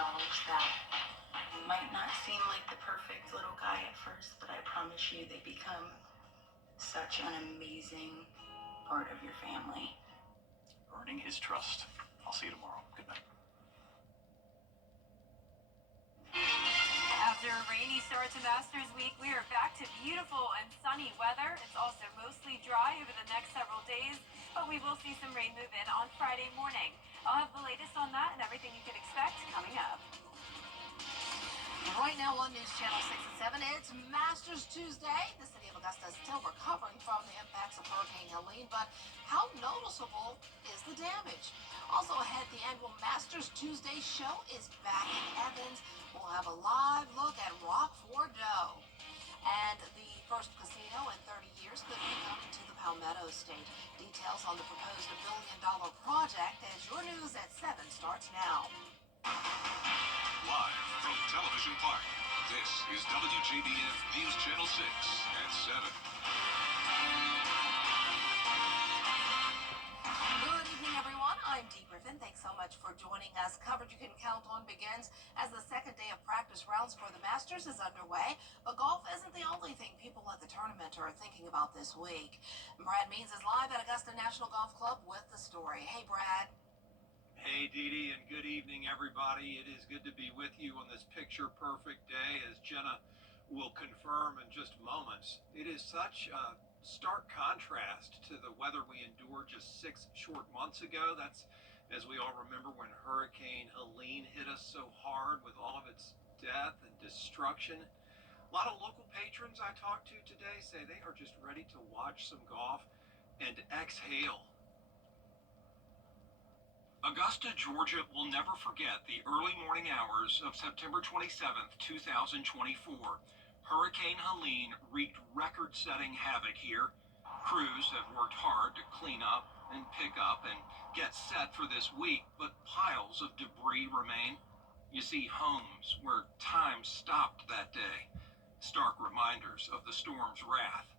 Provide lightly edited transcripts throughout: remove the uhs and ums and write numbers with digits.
dogs that might not seem like the perfect little guy at first, but I promise you they become such an amazing part of your family. Earning his trust. I'll see you tomorrow. Good night. After a rainy start to Masters Week, we are back to beautiful and sunny weather. It's also mostly dry over the next several days, but we will see some rain move in on Friday morning. I'll have the latest on that and everything you can expect coming up. Right now on News Channel 6 and 7, it's Masters Tuesday. The city of Augusta is still recovering from the impacts of Hurricane Helene, but how noticeable is the damage? Also ahead, the annual Masters Tuesday show is back in Evans. We'll have a live look at Rock Bordeaux. And the first casino in 30 years could be coming to the Palmetto State. Details on the proposed $1 billion project as your news at 7 starts now. Live from Television Park, this is WJBF News Channel 6 at 7. Good evening, everyone. I'm Dee Griffin. Thanks so much for joining us. Coverage you can count on begins as the second day of practice rounds for the Masters is underway. But golf isn't the only thing people at the tournament are thinking about this week. Brad Means is live at Augusta National Golf Club with the story. Hey, Brad. Hey, Dee Dee, and good evening, everybody. It is good to be with you on this picture-perfect day, as Jenna will confirm in just moments. It is such a stark contrast to the weather we endured just 6 short months ago. That's, as we all remember, when Hurricane Helene hit us so hard with all of its death and destruction. A lot of local patrons I talked to today say they are just ready to watch some golf and exhale. Augusta, Georgia will never forget the early morning hours of September 27th, 2024. Hurricane Helene wreaked record-setting havoc here. Crews have worked hard to clean up and pick up and get set for this week, but piles of debris remain. You see homes where time stopped that day, stark reminders of the storm's wrath.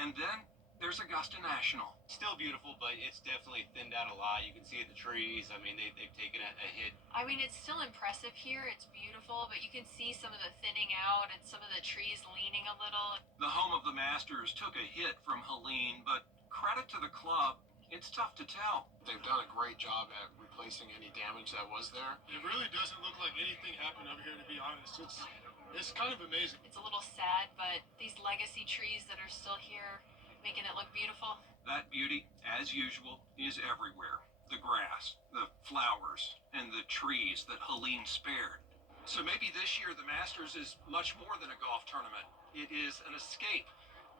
And then there's Augusta National. Still beautiful, but it's definitely thinned out a lot. You can see the trees. I mean, they've taken a hit. I mean, it's still impressive here. It's beautiful, but you can see some of the thinning out and some of the trees leaning a little. The home of the Masters took a hit from Helene, but credit to the club, it's tough to tell. They've done a great job at replacing any damage that was there. It really doesn't look like anything happened over here, to be honest. It's kind of amazing. It's a little sad, but these legacy trees that are still here, making it look beautiful. That beauty, as usual, is everywhere. The grass, the flowers, and the trees that Helene spared. So maybe this year the Masters is much more than a golf tournament. It is an escape,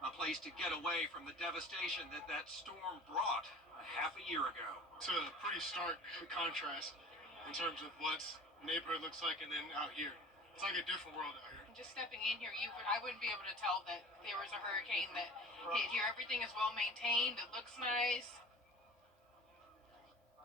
a place to get away from the devastation that that storm brought a half a year ago. It's a pretty stark contrast in terms of what neighborhood looks like and then out here. It's like a different world out here. Just stepping in here, I wouldn't be able to tell that there was a hurricane that hit here. Everything is well maintained. It looks nice.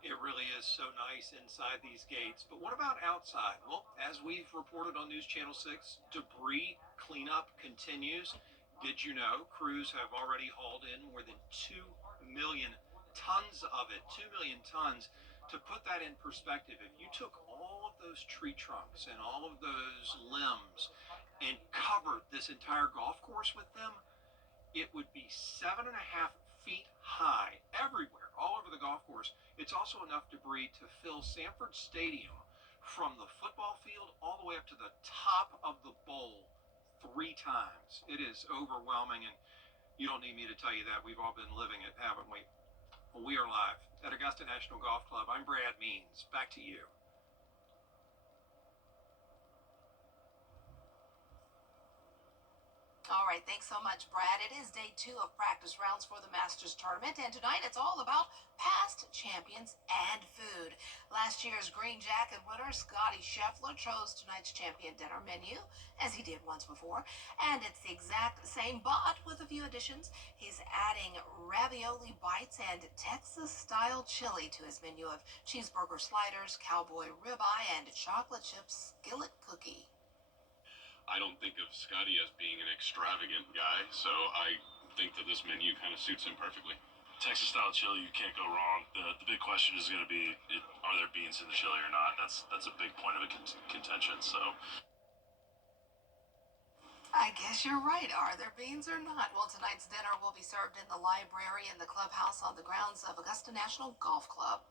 It really is so nice inside these gates. But what about outside? Well, as we've reported on News Channel 6, debris cleanup continues. Did you know crews have already hauled in more than 2 million tons of it? 2 million tons. To put that in perspective, if you took all of those tree trunks and all of those limbs and covered this entire golf course with them, it would be 7.5 feet high everywhere, all over the golf course. It's also enough debris to fill Sanford Stadium from the football field all the way up to the top of the bowl 3 times. It is overwhelming, and you don't need me to tell you that. We've all been living it, haven't we? Well, we are live at Augusta National Golf Club. I'm Brad Means. Back to you. All right, thanks so much, Brad. It is day 2 of practice rounds for the Masters tournament, and tonight it's all about past champions and food. Last year's Green Jacket winner, Scotty Scheffler, chose tonight's champion dinner menu, as he did once before, and it's the exact same, but with a few additions. He's adding ravioli bites and Texas-style chili to his menu of cheeseburger sliders, cowboy ribeye, and chocolate chip skillet cookie. I don't think of Scotty as being an extravagant guy, so I think that this menu kind of suits him perfectly. Texas-style chili, you can't go wrong. The big question is going to be, are there beans in the chili or not? That's a big point of mentioned. So I guess you're right. Are there beans or not? Well, tonight's dinner will be served in the library and the clubhouse on the grounds of Augusta National Golf Club.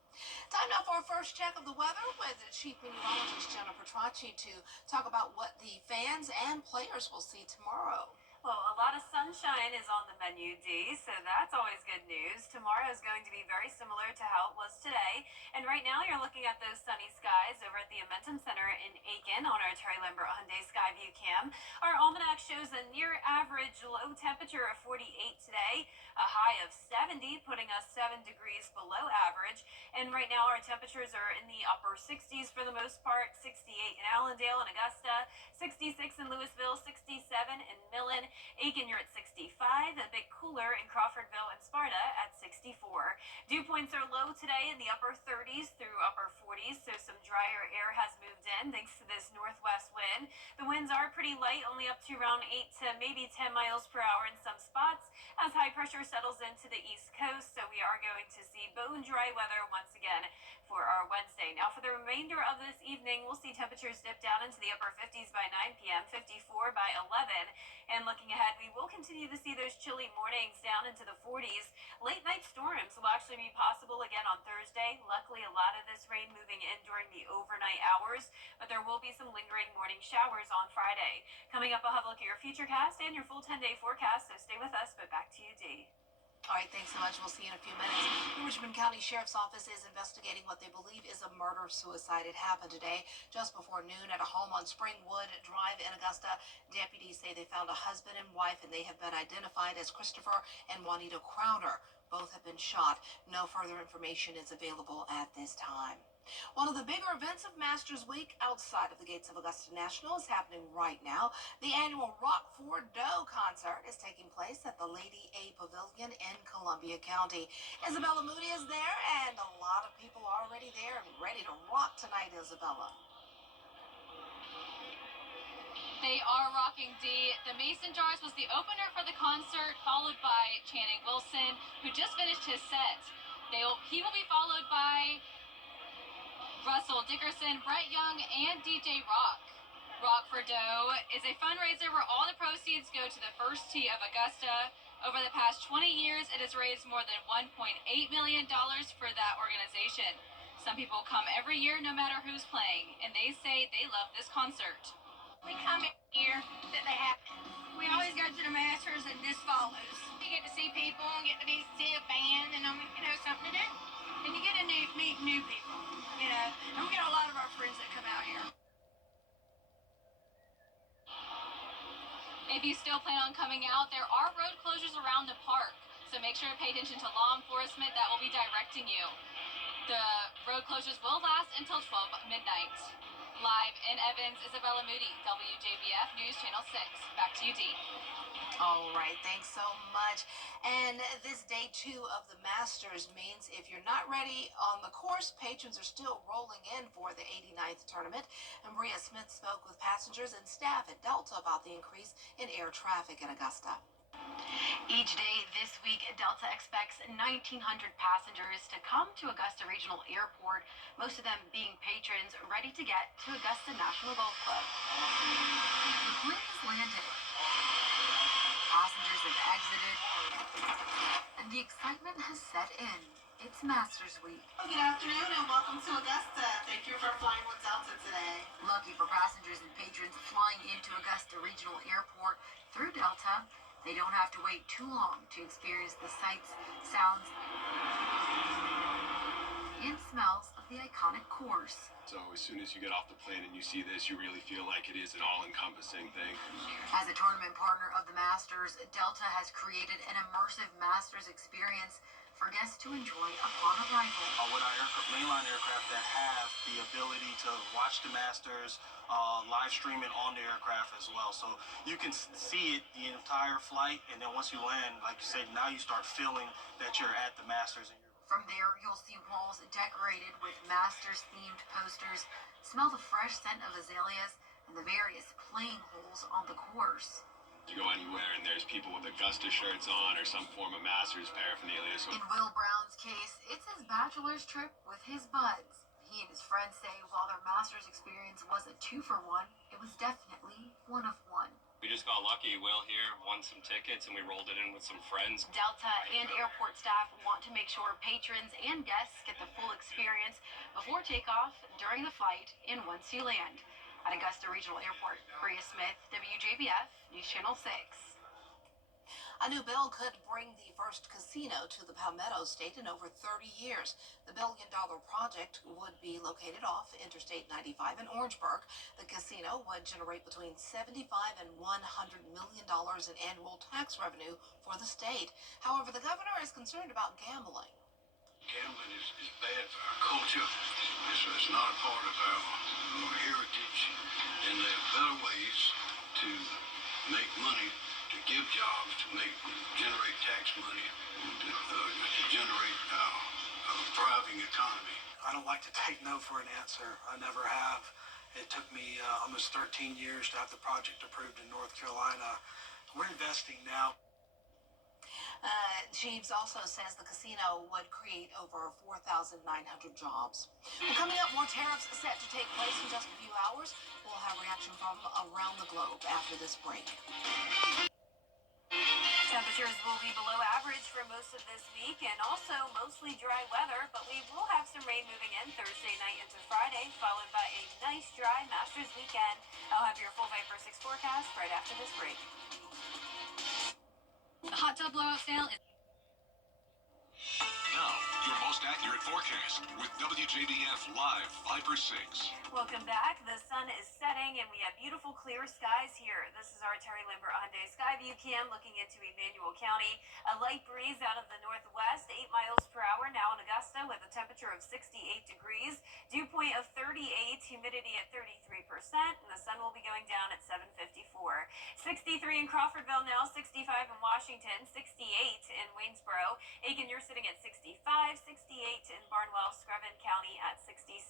Time now for our first check of the weather with Chief Meteorologist Jennifer Tracci to talk about what the fans and players will see tomorrow. Well, a lot of sunshine is on the menu, Dee, so that's always good news. Tomorrow is going to be very similar to how it was today. And right now you're looking at those sunny skies over at the Amentum Center in Aiken on our Terry Lambert Hyundai Skyview cam. Our almanac shows a near average low temperature of 48 today, a high of 70, putting us 7 degrees below average. And right now our temperatures are in the upper 60s for the most part, 68 in Allendale and Augusta, 66 in Louisville, 67 in Millen. Aiken, you're at 65, a bit cooler in Crawfordville and Sparta at 64. Dew points are low today in the upper 30s through upper 40s, so some drier air has moved in thanks to this northwest wind. The winds are pretty light, only up to around 8 to maybe 10 miles per hour in some spots as high pressure settles into the east coast, so we are going to see bone dry weather once again for our Wednesday. Now for the remainder of this evening, we'll see temperatures dip down into the upper 50s by 9 p.m., 54 by 11, and looking ahead, we will continue to see those chilly mornings down into the 40s. Late night storms will actually be possible again on Thursday. Luckily, a lot of this rain moving in during the overnight hours, but there will be some lingering morning showers on Friday. Coming up, I'll have a look at your futurecast and your full 10-day forecast, so stay with us, but back to you, Dee. All right, thanks so much. We'll see you in a few minutes. The Richmond County Sheriff's Office is investigating what they believe is a murder-suicide. It happened today just before noon at a home on Springwood Drive in Augusta. Deputies say they found a husband and wife, and they have been identified as Christopher and Juanita Crowder. Both have been shot. No further information is available at this time. One of the bigger events of Masters Week outside of the gates of Augusta National is happening right now. The annual Rock for Doe concert is taking place at the Lady A Pavilion in Columbia County. Isabella Moody is there, and a lot of people are already there and ready to rock tonight, Isabella. They are rocking, D. The Mason Jars was the opener for the concert, followed by Channing Wilson, who just finished his set. He will be followed by Russell Dickerson, Brett Young, and DJ Rock. Rock for Doe is a fundraiser where all the proceeds go to the First Tee of Augusta. Over the past 20 years, it has raised more than $1.8 million for that organization. Some people come every year no matter who's playing, and they say they love this concert. We come every year that they happen. We always go to the Masters, and this follows. You get to see people, get to see a band, and something to do. And you get to meet new people, and we get a lot of our friends that come out here. If you still plan on coming out, there are road closures around the park, so make sure to pay attention to law enforcement that will be directing you. The road closures will last until 12 midnight. Live in Evans, Isabella Moody, WJBF News Channel 6. Back to you, Dee. All right, thanks so much. And this day 2 of the Masters means if you're not ready on the course, patrons are still rolling in for the 89th tournament. And Maria Smith spoke with passengers and staff at Delta about the increase in air traffic in Augusta. Each day this week, Delta expects 1,900 passengers to come to Augusta Regional Airport, most of them being patrons ready to get to Augusta National Golf Club. The plane has landed. Passengers have exited, and the excitement has set in. It's Masters Week. Good afternoon and welcome to Augusta. Thank you for flying with Delta today. Lucky for passengers and patrons flying into Augusta Regional Airport through Delta, they don't have to wait too long to experience the sights, sounds, and smells of the iconic course. So as soon as you get off the plane and you see this, you really feel like it is an all-encompassing thing. As a tournament partner of the Masters, Delta has created an immersive Masters experience for guests to enjoy upon arrival. With our mainline aircraft that have the ability to watch the Masters, live stream it on the aircraft as well. So you can see it the entire flight, and then once you land, like you said, now you start feeling that you're at the Masters. From there, you'll see walls decorated with Masters-themed posters, smell the fresh scent of azaleas, and the various playing holes on the course. You go anywhere and there's people with Augusta shirts on or some form of Masters paraphernalia. So in Will Brown's case, it's his bachelor's trip with his buds. He and his friends say while their Masters experience wasn't 2-for-1, it was definitely 1-of-1. We just got lucky. Will here won some tickets and we rolled it in with some friends. Delta and airport staff want to make sure patrons and guests get the full experience before takeoff, during the flight, and once you land. At Augusta Regional Airport, Bria Smith, WJBF, News Channel 6. A new bill could bring the first casino to the Palmetto State in over 30 years. The billion-dollar project would be located off Interstate 95 in Orangeburg. The casino would generate between $75 and $100 million in annual tax revenue for the state. However, the governor is concerned about gambling. Gambling is bad for our culture. It's not a part of our heritage. And there are better ways to make money, to give jobs, to generate tax money, to generate a thriving economy. I don't like to take no for an answer. I never have. It took me almost 13 years to have the project approved in North Carolina. We're investing now. Jeeves also says the casino would create over 4,900 jobs. Well, coming up, more tariffs set to take place in just a few hours. We'll have reaction from around the globe after this break. Temperatures will be below average for most of this week and also mostly dry weather, but we will have some rain moving in Thursday night into Friday, followed by a nice dry Masters weekend. I'll have your full Viper 6 forecast right after this break. The hot tub blowout sale is... Now, your most accurate forecast with WJBF Live Viper 6. Welcome back. The sun is setting and we have beautiful clear skies here. This is our Terry Lambert Hyundai Skyview cam looking into Emmanuel County. A light breeze out of the northwest, 8 miles per hour now in Augusta with a temperature of 68 degrees. Dew point of 38, humidity at 33%, and the sun will be going down at 7:54. 63 in Crawfordville now, 65 in Washington, 68 in Waynesboro. Aiken, you're sitting at 65, 68 in Barnwell, Screven County at 67.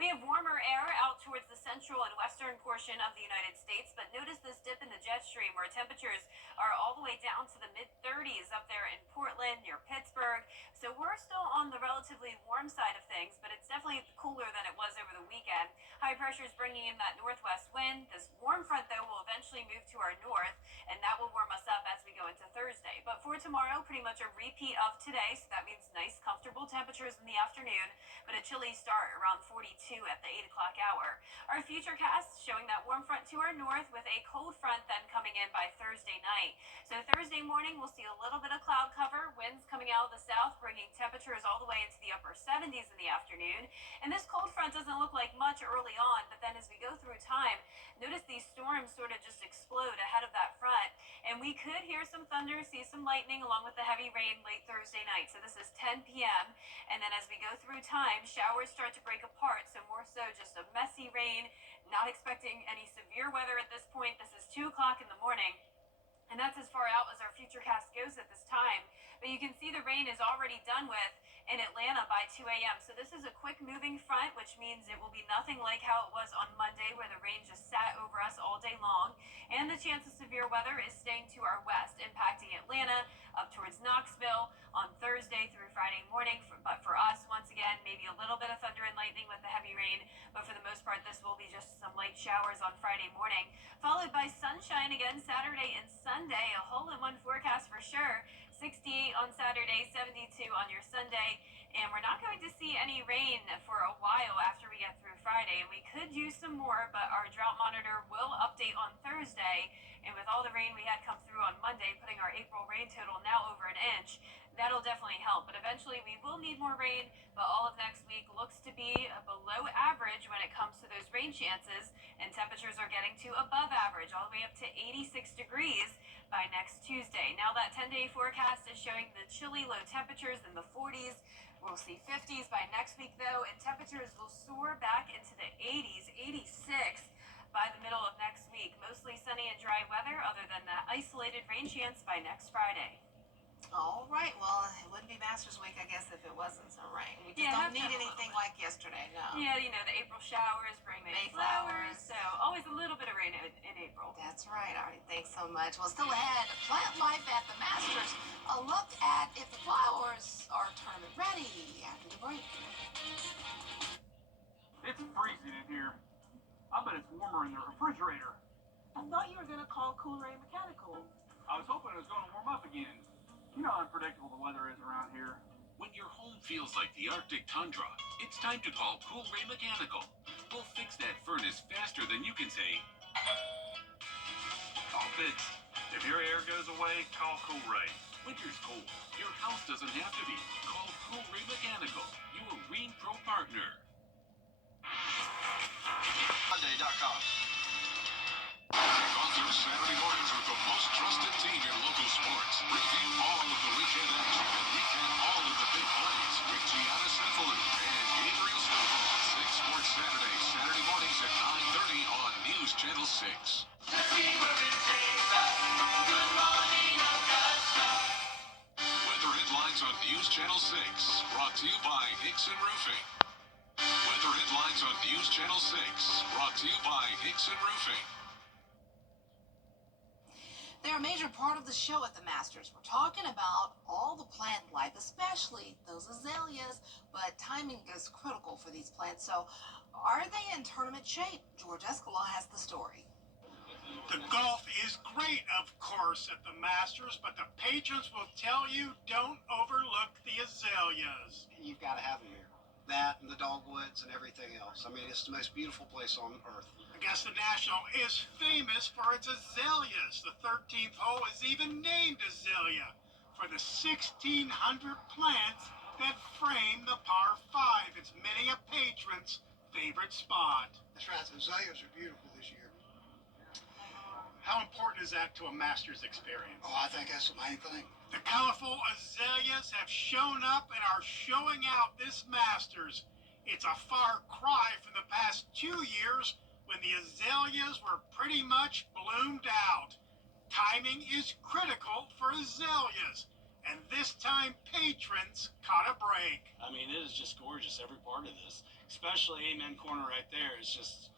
We have warmer air out towards the central and western portion of the United States, but notice this dip in the jet stream where temperatures are all the way down to the mid-30s up there in Portland, near Pittsburgh. So we're still on the relatively warm side of things, but it's definitely cooler than it was over the weekend. High pressure is bringing in that northwest wind. This warm front, though, will eventually move to our north, and that will warm us up as we go into Thursday. But for tomorrow, pretty much a repeat of today, so that means nice, comfortable temperatures in the afternoon, but a chilly start around 42 at the 8 o'clock hour. Our futurecast showing that warm front to our north with a cold front then coming in by Thursday night. So Thursday morning, we'll see a little bit of cloud cover, winds coming out of the south, bringing temperatures all the way into the upper 70s in the afternoon. And this cold front doesn't look like much early on, but then as we go through time, notice these storms sort of just explode ahead of that front. And we could hear some thunder, see some lightning along with the heavy rain late Thursday night. So this is 10 p.m. And then as we go through time, showers start to break apart. So more so just a messy rain, not expecting any severe weather at this point. This is 2 o'clock in the morning. And that's as far out as our futurecast goes at this time. But you can see the rain is already done with in Atlanta by 2 a.m. So this is a quick moving front, which means it will be nothing like how it was on Monday where the rain just sat over us all day long. And the chance of severe weather is staying to our west, impacting Atlanta up towards Knoxville on Thursday through Friday morning. But for us, once again, maybe a little bit of thunder and lightning with the heavy rain. But for the most part, this will be just some light showers on Friday morning, followed by sunshine again Saturday and Sunday. A hole-in-one forecast for sure. 68 on Saturday, 72 on your Sunday. And we're not going to see any rain for a while after we get through Friday. And we could use some more, but our drought monitor will update on Thursday. And with all the rain we had come through on Monday, putting our April rain total now over an inch, that'll definitely help. But eventually we will need more rain, but all of next week looks to be below average when it comes to those rain chances. And temperatures are getting to above average, all the way up to 86 degrees by next Tuesday. Now that 10-day forecast is showing the chilly low temperatures in the 40s. We'll see 50s by next week, though, and temperatures will soar back into the 80s, 86 by the middle of next week. Mostly sunny and dry weather, other than that isolated rain chance by next Friday. All right. Well, it wouldn't be Masters Week, I guess, if it wasn't some rain. We just don't need anything like yesterday, no. Yeah, you know, the April showers bring Mayflowers, so always a little bit of rain in April. That's right, Artie. Thanks so much. Well, still ahead, plant life at the Masters. A look at if the flowers are tournament ready after the break. It's freezing in here. I bet it's warmer in the refrigerator. I thought you were going to call Cool Ray Mechanical. I was hoping it was going to warm up again. You know how unpredictable the weather is around here. When your home feels like the Arctic tundra, it's time to call Cool Ray Mechanical. We'll fix that furnace faster than you can say, All fixed. If your air goes away, call Cool Ray. winter's cold. Your house doesn't have to be. Call Cool Ray Mechanical, your Green Pro partner. Monday.com. On through Saturday mornings with the most trusted team in local sports. Preview all of the weekend action and recap all of the big plays with Gianna Cephalou and Gabriel Stovall. 6 Sports Saturday, Saturday mornings at 9:30 on News Channel 6. Weather headlines on News Channel 6, brought to you by Hickson Roofing. Weather headlines on News Channel 6, brought to you by Hickson Roofing. They're a major part of the show at the Masters. We're talking about all the plant life, especially those azaleas, but timing is critical for these plants. So are they in tournament shape? George Escalon has the story. The golf is great, of course, at the Masters, but the patrons will tell you don't overlook the azaleas. You've got to have them here. That and the dogwoods and everything else. I mean, it's the most beautiful place on earth. Augusta National is famous for its azaleas. The 13th hole is even named Azalea for the 1,600 plants that frame the par 5. It's many a patron's favorite spot. That's right. The azaleas are beautiful this year. How important is that to a Masters experience? Oh, I think that's the main thing. The colorful azaleas have shown up and are showing out this Masters. It's a far cry from the past 2 years when the azaleas were pretty much bloomed out. Timing is critical for azaleas, and this time patrons caught a break. I mean, it is just gorgeous, every part of this, especially Amen Corner right there. It's just,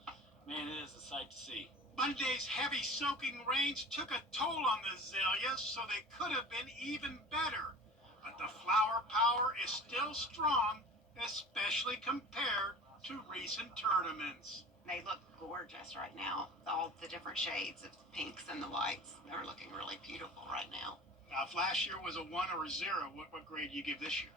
man, it is a sight to see. Monday's heavy soaking rains took a toll on the azaleas, so they could have been even better. But the flower power is still strong, especially compared to recent tournaments. They look gorgeous right now. All the different shades of pinks and the whites. They're looking really beautiful right now. Now, if last year was a 1 or a 0, what grade do you give this year?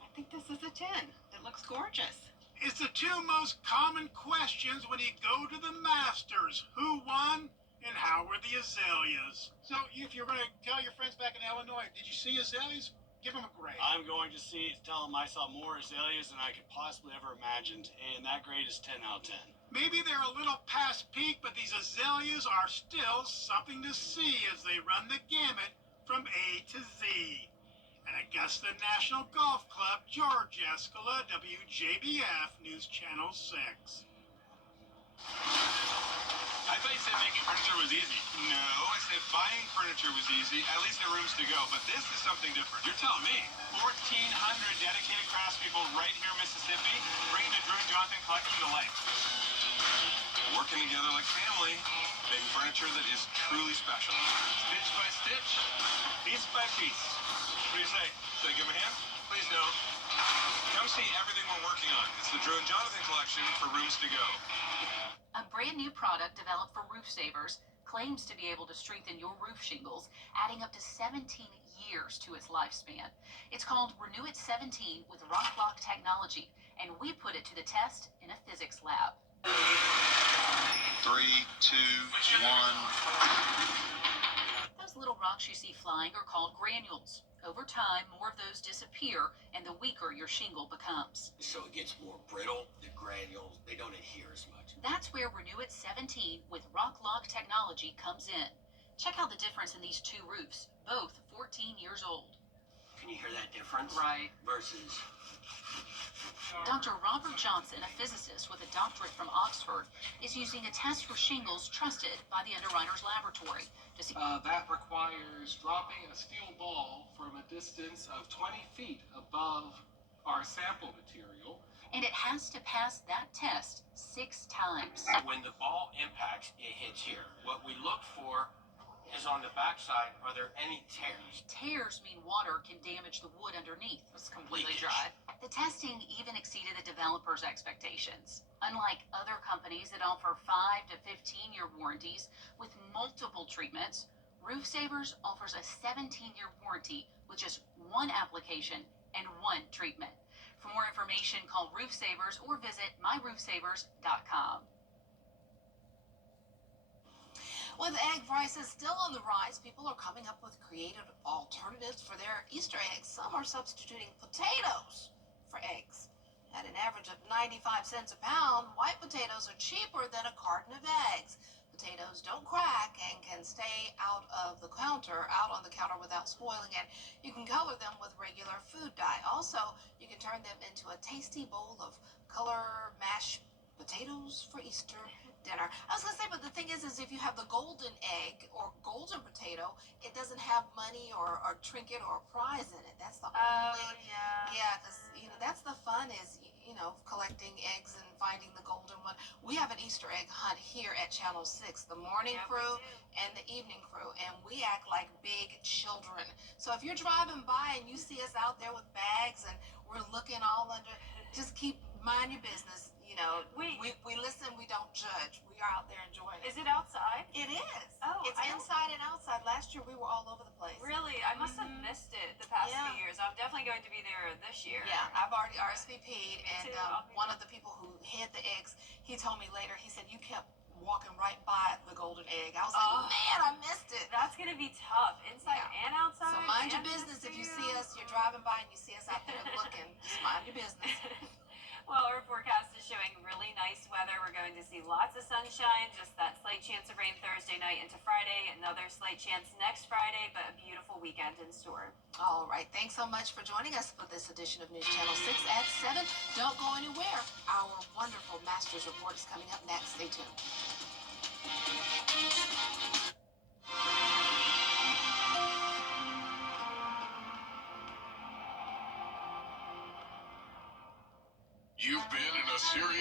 I think this is a 10. It looks gorgeous. It's the 2 most common questions when you go to the Masters. Who won and how were the azaleas? So if you're going to tell your friends back in Illinois, did you see azaleas? Give them a grade. I'm going to tell them I saw more azaleas than I could possibly ever imagined, and that grade is 10 out of 10. Maybe they're a little past peak, but these azaleas are still something to see as they run the gamut from A to Z. At Augusta National Golf Club, George Escala, WJBF News Channel 6. I thought you said making furniture was easy. No, I said buying furniture was easy, at least at Rooms to Go. But this is something different. You're telling me. 1,400 dedicated craftspeople right here in Mississippi, bringing the Drew and Jonathan collection to life. Working together like family, making furniture that is truly special. Stitch by stitch, piece by piece. What do you say? Should I give him a hand? Please don't. Come see everything we're working on. It's the Drew and Jonathan collection for Rooms to Go. A brand new product developed for roof savers claims to be able to strengthen your roof shingles, adding up to 17 years to its lifespan. It's called Renew It 17 with Rock Lock technology, and we put it to the test in a physics lab. 3, 2, 1. Those little rocks you see flying are called granules. Over time, more of those disappear, and the weaker your shingle becomes. So it gets more brittle, the granules, they don't adhere as much. That's where Renew It 17 with Rock Lock technology comes in. Check out the difference in these 2 roofs, both 14 years old. Can you hear that difference? Right. Versus... Dr. Robert Johnson, a physicist with a doctorate from Oxford, is using a test for shingles trusted by the Underwriters Laboratory to see. That requires dropping a steel ball from a distance of 20 feet above our sample material. And it has to pass that test 6 times. When the ball impacts, it hits here. What we look for is on the backside. Are there any tears? Tears mean water can damage the wood underneath. It's completely Leakage. dry. The testing even exceeded the developers' expectations. Unlike other companies that offer 5 to 15-year warranties with multiple treatments, Roof Savers offers a 17-year warranty with just one application and one treatment. For more information, call Roof Savers or visit myroofsavers.com. With egg prices still on the rise, people are coming up with creative alternatives for their Easter eggs. Some are substituting potatoes for eggs. At an average of 95 cents a pound, white potatoes are cheaper than a carton of eggs. Potatoes don't crack and can stay out on the counter without spoiling, and you can color them with regular food dye. Also, you can turn them into a tasty bowl of color mashed potatoes for Easter dinner. I was gonna say, but the thing is if you have the golden egg or golden potato, it doesn't have money or trinket or prize in it. That's the only, because that's the fun is collecting eggs and finding the golden one. We have an Easter egg hunt here at Channel 6, the morning crew and the evening crew, and we act like big children. So if you're driving by and you see us out there with bags and we're looking all under, just mind your business. We listen, we don't judge. We are out there enjoying it. Is it outside? It is. Oh, it's inside and outside. Last year we were all over the place. Really? I must have missed it the past few years. I'm definitely going to be there this year. Yeah, I've already RSVP'd, and too. one of the people who hid the eggs, he told me later, he said, you kept walking right by the golden egg. I was like, man, I missed it. That's going to be tough, inside and outside. So mind your and business if you see us, you're driving by and you see us out there looking. Just mind your business. Well, our forecast is showing really nice weather. We're going to see lots of sunshine, just that slight chance of rain Thursday night into Friday, another slight chance next Friday, but a beautiful weekend in store. All right. Thanks so much for joining us for this edition of News Channel 6 at 7. Don't go anywhere. Our wonderful Masters Report is coming up next. Stay tuned. You've been in a serious